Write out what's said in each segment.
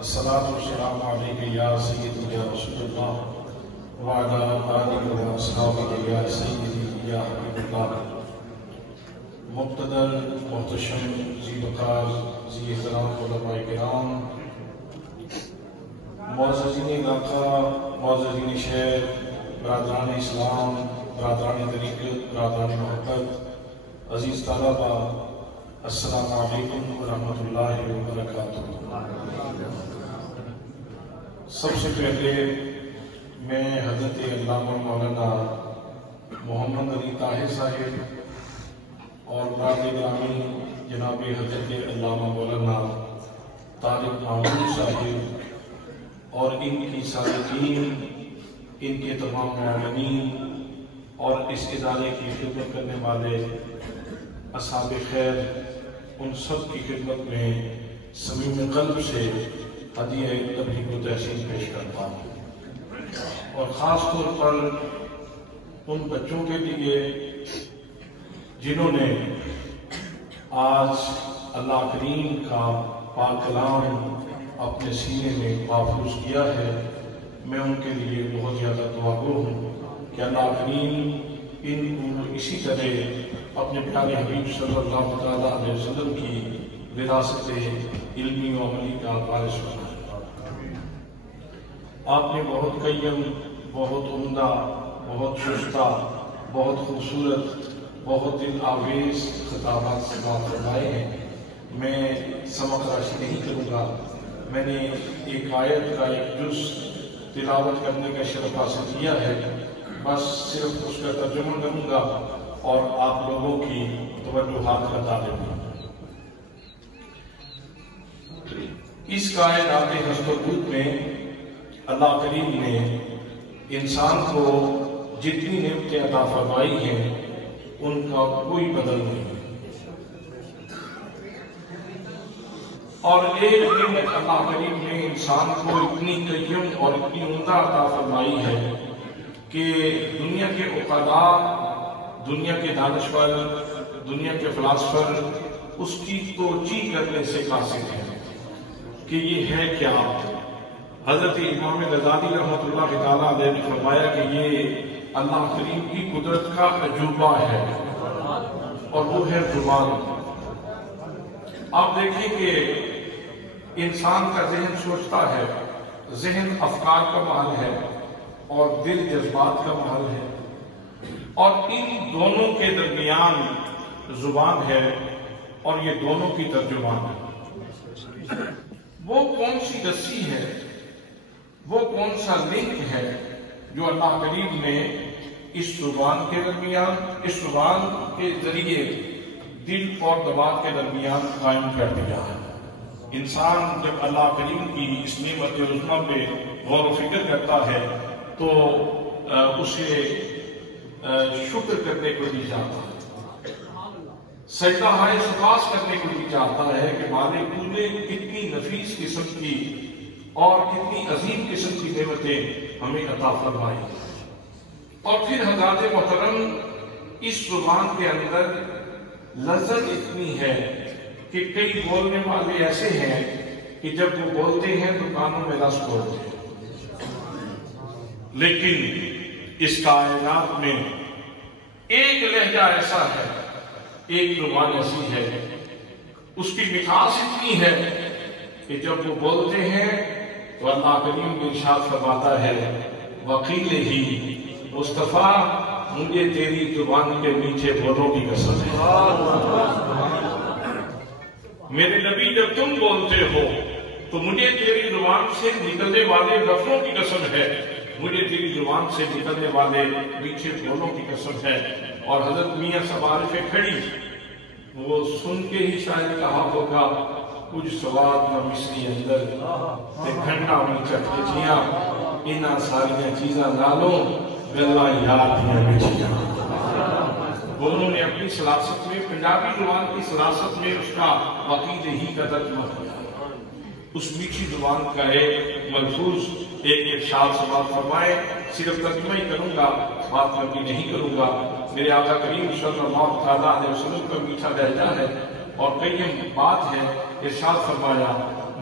الصلاة والسلام علیک یا سیدی یا رسول اللہ وعلی آلہ و اصحابہ یا سیدی یا حبیب اللہ۔ مقتدر محتشم ذی وقار ذی احترام علماء کرام، معززین علاقہ، معززین شہر، برادران اسلام، برادران طریقت، برادران محبت، عزیز طلبہ، السلام علیکم ورحمۃ اللہ وبرکاتہ۔ سب سے پہلے میں حضرت علامہ مولانا محمد علی طاہر صاحب اور برادر گرامی جناب حضرت علامہ مولانا طارق محمود صاحب اور ان کی ساری ٹیم، ان کے تمام معاونین اور اس ادارے کی خدمت کرنے والے اصحاب خیر، ان سب کی خدمت میں صمیم قلب سے ہدیہ تبریک و تحسین پیش کرتا ہوں، اور خاص طور پر ان بچوں کے لیے جنہوں نے آج اللہ کریم کا پاک کلام اپنے سینے میں محفوظ کیا ہے۔ میں ان کے لیے بہت زیادہ دعاگو ہوں کہ اللہ کریم ان کو اسی طرح اپنے پیارے حبیب صلی اللہ علیہ وسلم کی وراثت علمی و عملی کا وارث بنائے۔ آپ نے بہت قیم، بہت عمدہ، بہت شستہ، بہت خوبصورت، بہت دل آویز خطابات سماعت فرمائے ہیں۔ میں سماعت راشی نہیں کروں گا، میں نے ایک آیت کا ایک جز تلاوت کرنے کا شرف حاصل کیا ہے، بس صرف اس کا ترجمہ کروں گا اور آپ لوگوں کی توجہات کا طالب ہوں۔ اس کائنات ہست و بود میں اللہ کریم نے انسان کو جتنی نعمتیں عطا فرمائی ہیں ان کا کوئی بدل نہیں، اور ایک نعمت اللہ کریم نے انسان کو اتنی قیم اور اتنی عمدہ عطا فرمائی ہے کہ دنیا کے عقلاء، دنیا کے دانشور، دنیا کے فلاسفر اس کی توجیہ کرنے سے قاصر ہیں کہ یہ ہے کیا۔ حضرت امام غزالی رحمۃ اللہ تعالیٰ علیہ نے فرمایا کہ یہ اللہ کریم کی قدرت کا عجوبہ ہے، اور وہ ہے زبان۔ آپ دیکھیں کہ انسان کا ذہن سوچتا ہے، ذہن افکار کا محل ہے اور دل جذبات کا محل ہے، اور ان دونوں کے درمیان زبان ہے، اور یہ دونوں کی ترجمان ہے۔ وہ کون سی رسی ہے، وہ کون سا لنک ہے جو اللہ کریم نے اس زبان کے درمیان، اس زبان کے ذریعے دل اور دماغ کے درمیان قائم کر دیا ہے۔ انسان جب اللہ کریم کی اس نعمت عظمیٰ پہ غور و فکر کرتا ہے تو اسے شکر کرنے کو دی جاتا ہے، سجدہ ہائے سپاس کرنے کو دی جاتا ہے کہ مالک تو نے کتنی نفیس قسم کی اور کتنی عظیم قسم کی نعمتیں ہمیں عطا فرمائی۔ اور پھر حضرات محترم، اس زبان کے اندر لذت اتنی ہے کہ کئی بولنے والے ایسے ہیں کہ جب وہ بولتے ہیں تو کانوں میں رس بولتے ہیں، لیکن اس کائنات میں ایک لہجہ ایسا ہے، ایک زبان ایسی ہے، اس کی مٹھاس اتنی ہے کہ جب وہ بولتے ہیں تو اللہ کریم کو ارشاد فرماتا ہے وقیل ہی مصطفیٰ مجھے تیری زبان کے میٹھے بولوں کی قسم ہے۔ میرے نبی جب تم بولتے ہو تو مجھے تیری زبان سے نکلنے والے لفظوں کی قسم ہے، مجھے تیری زبان سے نکلنے والے میٹھے بولوں کی قسم ہے۔ اور حضرت میاں صاحب عارف کھڑی وہ سن کے ہی شاید کہا ہوگا کچھ سواد نہ مصری اندر تے گھنٹا میٹھا کھچیاں انہاں ساریاں چیزاں نالوں گلا یاد دیاں بچیاں۔ وہ انہوں نے اپنی سلاست میں، پنجابی زبان کی سلاست میں اس کا وقید ہی کا ترجمہ کیا۔ اس میٹھی زبان کا ایک ملفوظ ایک ارشاد سماعت فرمائے، صرف ترجمہ ہی کروں گا، بات لمبی نہیں کروں گا۔ میرے آقا کریم صلی اللہ علیہ وسلم کا میٹھا لہجہ ہے اور قیم بات ہے۔ ارشاد فرمایا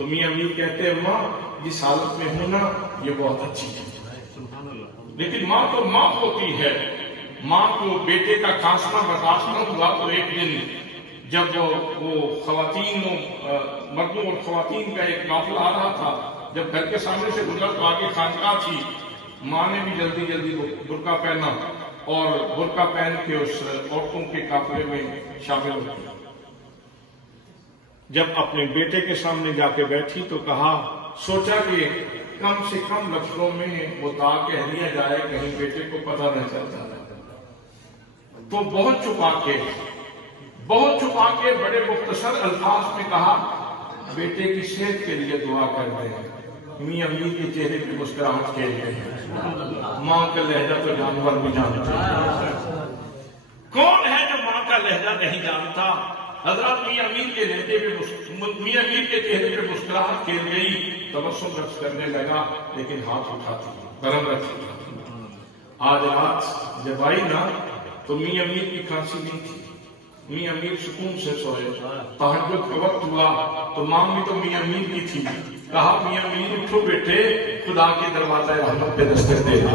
تو میاں میر کہتے ہیں ماں جس حالت میں ہوں نا یہ بہت اچھی ہے، لیکن ماں تو ماں ہوتی ہے، ماں کو بیٹے کا کھانسنا برداشت نہ ہوا تو ایک دن جب وہ خواتین مردوں اور خواتین کا ایک قافلہ آ رہا تھا، جب گھر کے سامنے سے گزرا تو آگے خانقاہ تھی، ماں نے بھی جلدی جلدی برقع پہنا اور برقع پہن کے اس عورتوں کے قافلے میں شامل ہو گئی۔ جب اپنے بیٹے کے سامنے جا کے بیٹھی تو کہا، سوچا کہ کم سے کم لفظوں میں وہ دا کہہ دیا جائے کہیں بیٹے کو پتہ نہ چل جائے، تو بہت چھپا کے بڑے مختصر الفاظ میں کہا بیٹے کی صحت کے لیے دعا کر دیں۔ میاں میر کے چہرے پہ مسکراہٹ کھیل گئے ہیں۔ ماں کا لہجہ تو جانور بھی جانتے ہیں، کون ہے جو ماں کا لہجہ نہیں جانتا؟ حضرت میاں میر کے لہجے پہ میاں میر کے چہرے پہ مسکراہٹ کھیل گئی، تبسم رقص کرنے لگا، لیکن ہاتھ اٹھاتی قلم رکھتی۔ آج رات جب آئی نا تو میاں میر کی کھانسی نہیں تھی، میاں میر سکون سے سوئے، تہجد کا وقت ہوا تو ماں بھی تو میاں میر کی تھی، کہا میاں میر اٹھو بیٹے، خدا کے دروازہ رحمت پہ دستک دے دو،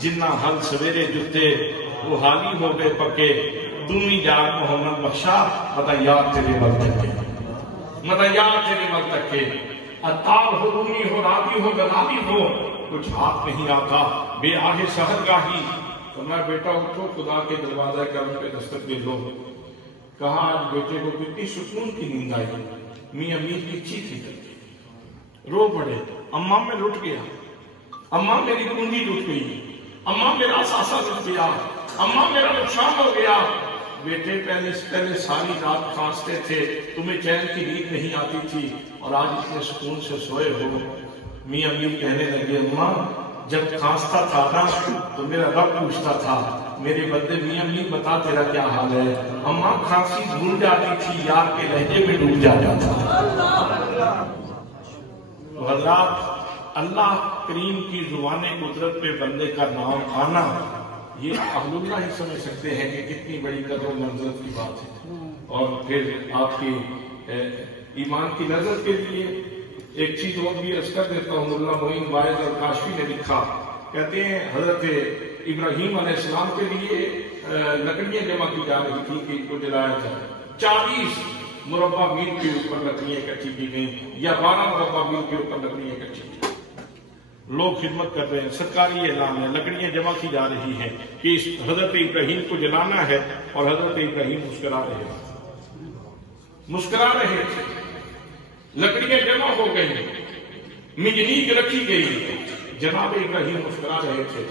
جنہ حل سویرے جتے وہ حالی ہو گئے پکے، تمہیں جاگ محمد بخشا متا یاد تیرے ول تکے، متا یاد تیرے ول تکے، اتار ہو رومی ہو رابی ہو غزالی ہو، کچھ ہاتھ نہیں آتا بے آہ سحرگاہی، تو میں بیٹا اٹھو خدا کے دروازہ کرم پہ دستک دے دو۔ کہا آج بیٹے کو کتنی سکون کی نیند آئی، میاں میر کی چیخ نکل گئی، رو پڑے، اماں میں لٹ گیا، اماں میری کنڈی لٹ گئی، اماں میرا ساسا لٹ گیا، اماں میرا نقصان ہو گیا۔ بیٹے پہلے ساری رات کھانستے تھے، تمہیں چین کی نیند نہیں آتی تھی اور آج اتنے سکون سے سوئے ہو۔ میاں میر کہنے لگے اماں جب کھانستا تھا نا تو میرا رب پوچھتا تھا میرے بندے میاں میر بتا تیرا کیا حال ہے، اماں کھانسی بھول جاتی تھی، یار کے لہجے میں ڈوب جاتا تھا۔ حضرات اللہ کریم کی زبان قدرت پہ بندے کا نام آنا، یہ اہل اللہ ہی سمجھ سکتے ہیں کہ کتنی بڑی قدر و منزلت کی بات ہے۔ اور پھر آپ کی ایمان کی نظر کے لیے ایک چیز اور بھی عرض کر دیتا ہوں، اللہ معین واعظ اور کاشفی نے لکھا، کہتے ہیں حضرت ابراہیم علیہ السلام کے لیے لکڑیاں جمع کی جا رہی تھی کہ ان کو جلایا جائے، 40 مربع میل کے اوپر لکڑیاں اکٹھی کی گئیں یا 12 مربع میل کے اوپر لکڑیاں اکٹھی کی، لوگ خدمت کر رہے ہیں، سرکاری اعلان ہے، لکڑیاں جمع کی جا رہی ہیں کہ حضرت ابراہیم کو جلانا ہے، اور حضرت ابراہیم مسکرا رہے تھے، لکڑیاں جمع ہو گئی، منجنیق رکھی گئی، جناب ابراہیم مسکرا رہے تھے،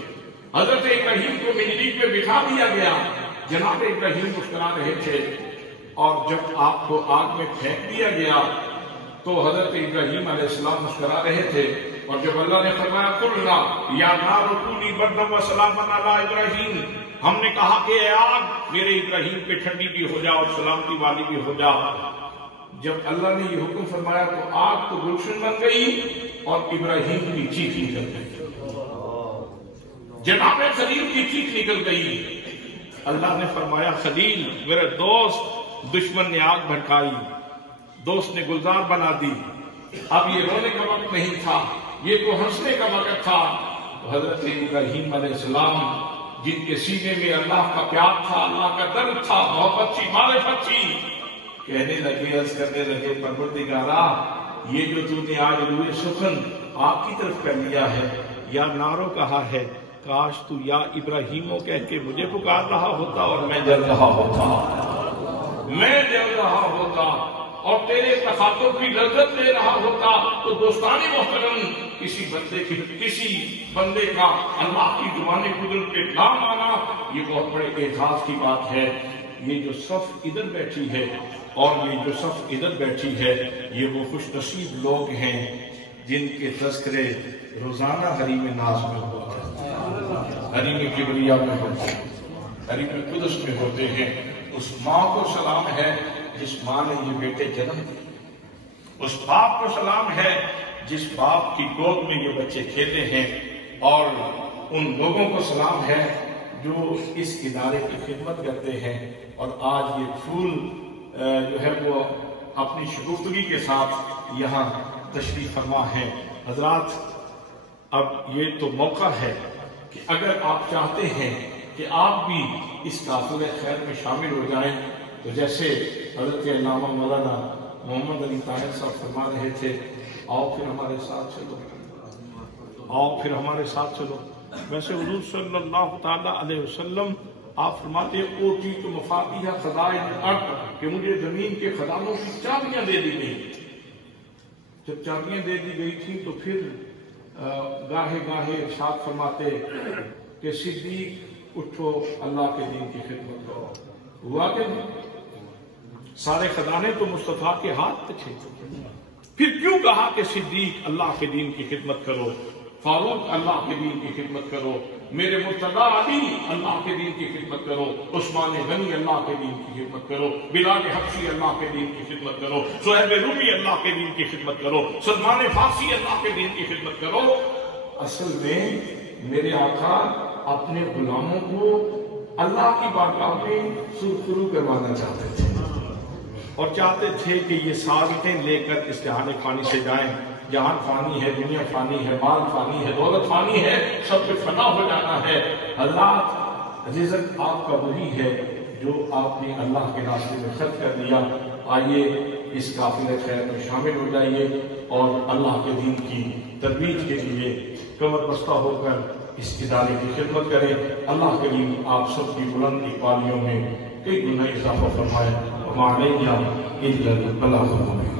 حضرت ابراہیم کو منجنیق پہ بٹھا دیا گیا، جناب ابراہیم مسکرا رہے تھے، اور جب آپ کو آگ میں پھینک دیا گیا تو حضرت ابراہیم علیہ السلام مسکرا رہے تھے، اور جب اللہ نے فرمایا قلنا یا نار کونی بردم و سلاما علی ابراہیم، ہم نے کہا کہ اے آگ میرے ابراہیم پہ ٹھنڈی بھی ہو جا اور سلامتی والی بھی ہو جا، جب اللہ نے یہ حکم فرمایا تو آگ تو گلشن بن گئی اور ابراہیم کی چیخ نکل گئی، جناب خلیل کی چیخ نکل گئی۔ اللہ نے فرمایا خلیل میرے دوست، دشمن نے آگ بھڑکائی، دوست نے گلزار بنا دی، اب یہ رونے کا وقت نہیں تھا، یہ تو ہنسنے کا وقت تھا۔ تو حضرت ابراہیم علیہ السلام جن کے سینے میں اللہ کا پیار تھا، اللہ کا درد تھا، محبت تھی، معرفت تھی، کہنے لگے، عرض کرنے لگے پروردگارا یہ جو تو نے آج روئے سخن آپ کی طرف کر لیا ہے، یا نارو کہا ہے، کاش تو یا ابراہیمو کہہ کے مجھے پکار رہا ہوتا اور میں جل رہا ہوتا اور تیرے تخاطب کی لذت لے رہا ہوتا، تو دوستانی محترم کسی بندے کا اللہ کی زبان قدرت پہ نام آنا یہ بہت بڑے اعزاز کی بات ہے۔ یہ جو صف ادھر بیٹھی ہے اور یہ جو صف ادھر بیٹھی ہے، یہ وہ خوش نصیب لوگ ہیں جن کے تذکرے روزانہ حریم ناز میں ہوتے ہیں، حریم کبریا میں ہوتے ہیں، حریم قدس میں ہوتے ہیں۔ اس ماں کو سلام ہے جس ماں نے یہ بیٹے جنم دیے، اس باپ کو سلام ہے جس باپ کی گود میں یہ بچے کھیلے ہیں، اور ان لوگوں کو سلام ہے جو اس ادارے کی خدمت کرتے ہیں۔ اور آج یہ پھول جو ہے وہ اپنی شگفتگی کے ساتھ یہاں تشریف فرما ہیں۔ حضرات اب یہ تو موقع ہے کہ اگر آپ چاہتے ہیں کہ آپ بھی اس قافلہ خیر میں شامل ہو جائیں تو جیسے حضرت علامہ مولانا محمد علی طاہر صاحب فرما رہے تھے، آؤ پھر ہمارے ساتھ چلو، آؤ پھر ہمارے ساتھ چلو۔ ویسے حضور صلی اللہ تعالیٰ علیہ وسلم آپ فرماتے ہیں اوتیت مفاتیح خزائن الارض، کہ مجھے زمین کے خزانوں کی چابیاں دے دی گئی۔ جب چابیاں دے دی گئی تھیں تو پھر گاہے گاہے ارشاد فرماتے کہ صدیق اٹھو اللہ کے دین کی خدمت کرو۔ ہوا کہ نہیں؟ سارے خزانے تو مصطفیٰ کے ہاتھ میں تھے، پھر کیوں کہا کہ صدیق اللہ کے دین کی خدمت کرو، فاروق اللہ کے دین کی خدمت کرو، میرے مرتضیٰ علی اللہ کے دین کی خدمت کرو، عثمان غنی اللہ کے دین کی خدمت کرو، بلال حبشی اللہ کے دین کی خدمت کرو، صہیب رومی اللہ کے دین کی خدمت کرو، سلمان فارسی اللہ کے دین کی خدمت کرو۔ اصل میں میرے آقا اپنے غلاموں کو اللہ کی بارگاہ میں سرخرو کروانا چاہتے تھے اور چاہتے تھے کہ یہ سعادتیں لے کر اس جہان فانی سے جائیں۔ جہان فانی ہے، دنیا فانی ہے، مال فانی ہے، دولت فانی ہے، سب پہ فنا ہو جانا ہے۔ حضرات عزیزت آپ کا وہی ہے جو آپ نے اللہ کے راستے میں خرچ کر دیا۔ آئیے اس قافلہ خیر میں شامل ہو جائیے اور اللہ کے دین کی ترویج کے لیے کمر بستہ ہو کر اس ادارے کی خدمت کریں۔ اللہ کریم آپ سب کی بلند اقبالیوں میں کئی گنا اضافہ فرمائے۔ وما علینا الا البلاغ المبین۔